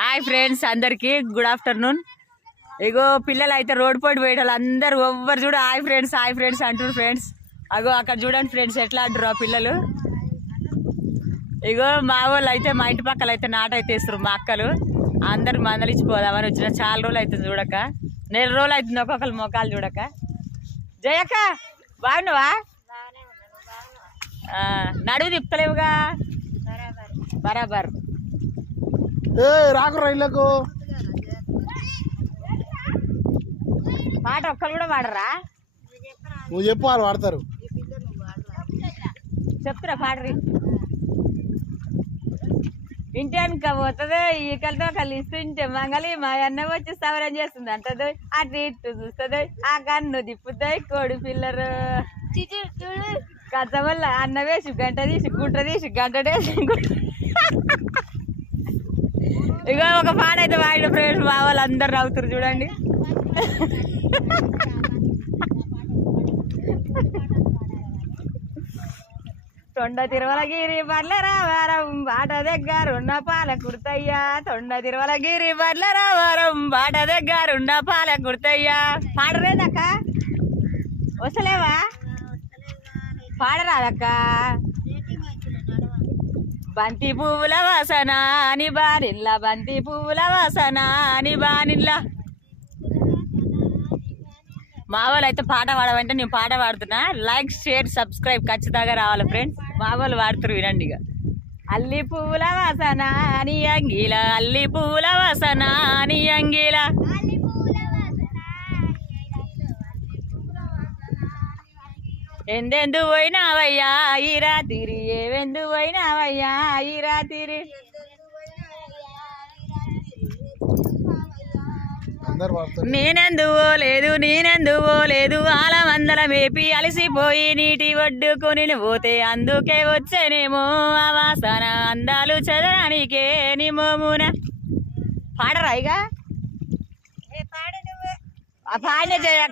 Hi friends, అందరికి good afternoon. ఇగో పిల్లలు అయితే రోడ్ పోటీ పోయేటోళ్ళు అందరు ఎవ్వరు చూడు హాయ్ ఫ్రెండ్స్ అంటారు ఫ్రెండ్స్. అగో అక్కడ చూడండి ఫ్రెండ్స్ ఎట్లా అంటారు ఆ పిల్లలు. ఇగో మా వాళ్ళు అయితే మా ఇంటి పక్కల అయితే నాటైతే వేస్తారు మా అక్కలు. అందరు మందలిచ్చిపోదామని వచ్చిన. చాలా రోజులు అవుతుంది చూడక, 4 రోజులు అవుతుంది ఒక్కొక్కరు మొక్కలు చూడక. జయక్క బాగున్నావా? నడువు తిప్పలేవుగా బరాబర్. రాకు రైళ్లకు పాట ఒక్కరు కూడా పాడరా? నువ్వు చెప్పు, వాళ్ళు వాడతారు. చెప్తురా పాడరి. ఇంటానికి పోతుంది ఈకలతో కలిస్తుంటే మంగళి మా అన్న వచ్చి సవరం చేస్తుంది అంటది. అటు ఇటు చూస్తుంది, ఆ కన్ను తిప్పుతాయి కోడి పిల్లరు కథ వల్ల అన్న వేసి గంట తీసి గుంట తీసి గంటడేసి ఇగో ఒక పాట అయితే వాడిన ఫ్రెండ్స్ మా వాళ్ళు అందరు నవ్వుతారు చూడండి. తొండ తిరుమలగిరి బర్ల రావారం బాట దగ్గరున్న పాల కుర్తయ్యా. తొండ తిరుమలగిరి బర్ల రావారం బాట దగ్గరున్న పాల కుర్తయ్యా. పాడరేదక్క? వస్తలేవా? పాడరాదక్క. బంతి పువ్వుల వాసన అని బానిల్లా, బంతి పువ్వుల వాసన అని బానిల్లా. మా వాళ్ళు అయితే పాట పాడమంటే నేను పాట పాడుతున్నా. లైక్ షేర్ సబ్స్క్రైబ్ ఖచ్చితంగా రావాలి ఫ్రెండ్స్. మా వాళ్ళు పాడుతారు వినండి. ఇక అల్లి పువ్వుల వాసన అని అంగీల, అల్లి పువ్వుల వాసన అని అంగీల. ఎందెందు పోయినావయ్యా ఈ రాత్రి, ఏవెందు పోయినావయ్యా ఈ రాత్రి. నేనెందు పోలేదు ఆలమందల మేపి అలసిపోయి నీటి ఒడ్డుకొని పోతే అందుకే వచ్చేనేమో ఆ వాసన అందాలు చదరానికే నీ మోమున. పాడరా ఇక? పాడిన చేయక